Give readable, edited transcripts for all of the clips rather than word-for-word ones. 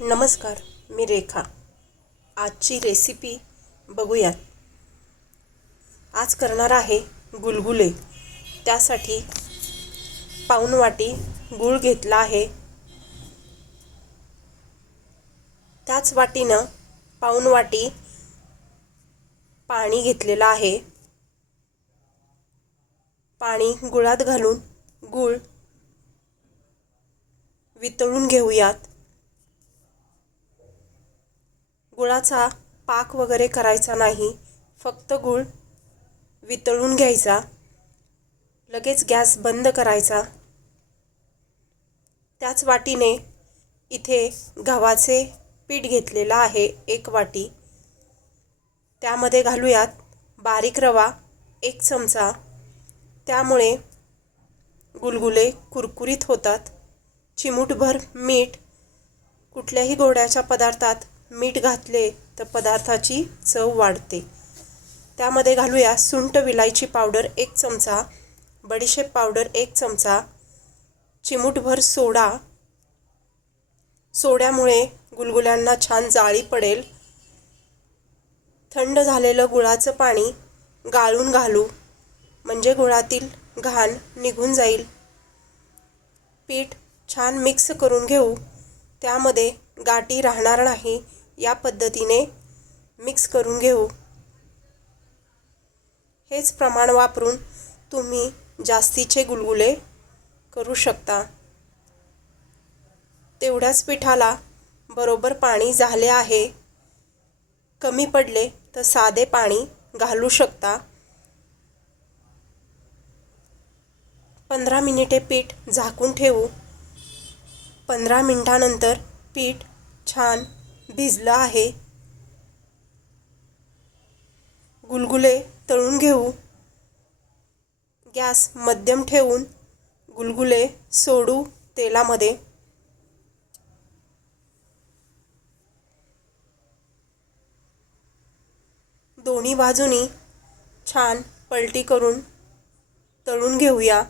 नमस्कार, मी रेखा. आजची रेसिपी बघूयात. आज करणार आहे गुलगुले. त्यासाठी पाऊण वाटी गूळ घेतला आहे. त्याच वाटीनं पाऊण वाटी पाणी घेतलेलं आहे. पाणी गुळात घालून गूळ वितळून घेऊयात. गुळाचा पाक वगैरे करायचा नाही, फक्त गूळ वितळून घ्यायचा. लगेच गॅस बंद करायचा. त्याच वाटीने इथे गव्हाचे पीठ घेतलेलं आहे 1 वाटी. त्यामध्ये घालूयात बारीक रवा 1 चमचा. त्यामुळे गुलगुले कुरकुरीत होतात. चिमूटभर मीठ. कुठल्याही गोडाच्या पदार्थात मीठ घातले तर पदार्थाची चव वाढते. त्यामध्ये घालूया सुंठ विलायची पावडर 1 चमचा, बडीशेप पावडर 1 चमचा, चिमूटभर सोडा. सोड्यामुळे गुलगुल्यांना छान जाळी पडेल. थंड झालेलं गुळाचं पाणी गाळून घालू, म्हणजे गुळातील घाण निघून जाईल. पीठ छान मिक्स करून घेऊ. त्यामध्ये गाठी राहणार नाही या पद्धतीने मिक्स करून घेऊ. हेच प्रमाण वापरून तुम्ही जास्तीचे गुलगुले करू शकता. तेवढ्याच पिठाला बरोबर पाणी झाले आहे. कमी पडले तर साधे पाणी घालू शकता. 15 मिनिटे पीठ झाकून ठेवू. 15 मिनिटानंतर पीठ छान भिजलं आहे. गुलगुले तळून घेऊ. गॅस मध्यम ठेवून गुलगुले सोडू तेलामध्ये. दोन्ही बाजूनी छान पलटी करून तळून घेऊया.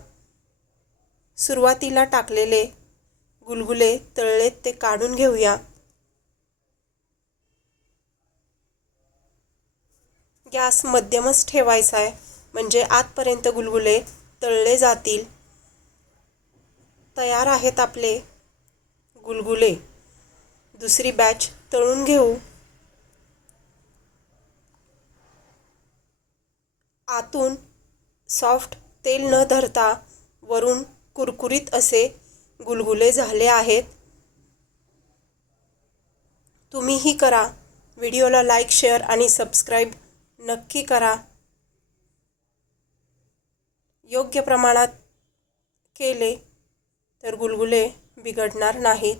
सुरुवातीला टाकलेले गुलगुले तळलेत ते काढून घेऊया. गॅस मध्यमच ठेवायचा आहे, म्हणजे आतपर्यंत गुलगुले तळले जातील. तयार आहेत आपले गुलगुले. दुसरी बॅच तळून घेऊ. आतून सॉफ्ट तेल न धरता वरून कुरकुरीत असे गुलगुले झाले आहेत. तुम्हीही करा. व्हिडिओला लाईक, शेअर आणि सबस्क्राईब नक्की करा. योग्य प्रमाणात केले तर गुलगुले बिघडणार नाहीत.